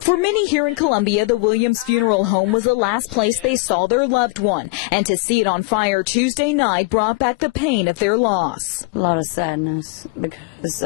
For many here in Columbia, the Williams Funeral Home was the last place they saw their loved one, and to see it on fire Tuesday night brought back the pain of their loss. A lot of sadness because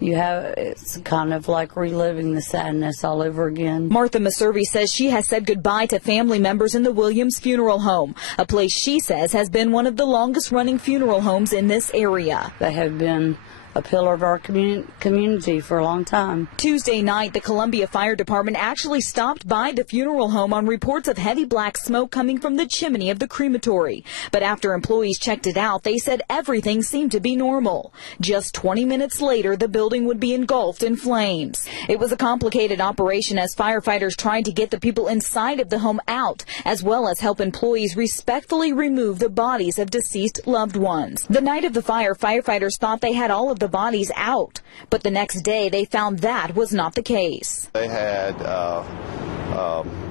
it's kind of like reliving the sadness all over again. Martha Meservy says she has said goodbye to family members in the Williams Funeral Home, a place she says has been one of the longest running funeral homes in this area. They have been a pillar of our community for a long time. Tuesday night, the Columbia Fire Department actually stopped by the funeral home on reports of heavy black smoke coming from the chimney of the crematory. But after employees checked it out, they said everything seemed to be normal. Just 20 minutes later, the building would be engulfed in flames. It was a complicated operation as firefighters tried to get the people inside of the home out, as well as help employees respectfully remove the bodies of deceased loved ones. The night of the fire, firefighters thought they had all of the bodies out, but the next day they found that was not the case. They had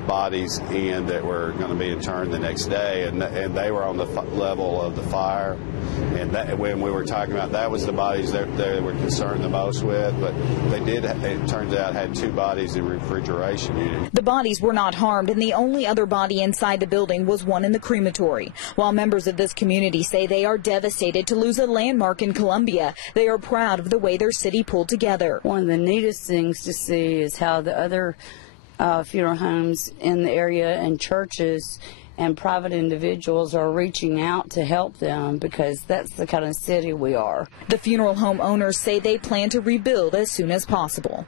bodies in that were going to be interned the next day, and they were on the level of the fire, and when we were talking about that was the bodies that they were concerned the most with, but they did, it turns out, had 2 bodies in refrigeration unit. The bodies were not harmed, and the only other body inside the building was one in the crematory. While members of this community say they are devastated to lose a landmark in Columbia, they are proud of the way their city pulled together. One of the neatest things to see is how the other funeral homes in the area and churches and private individuals are reaching out to help them, because that's the kind of city we are. The funeral home owners say they plan to rebuild as soon as possible.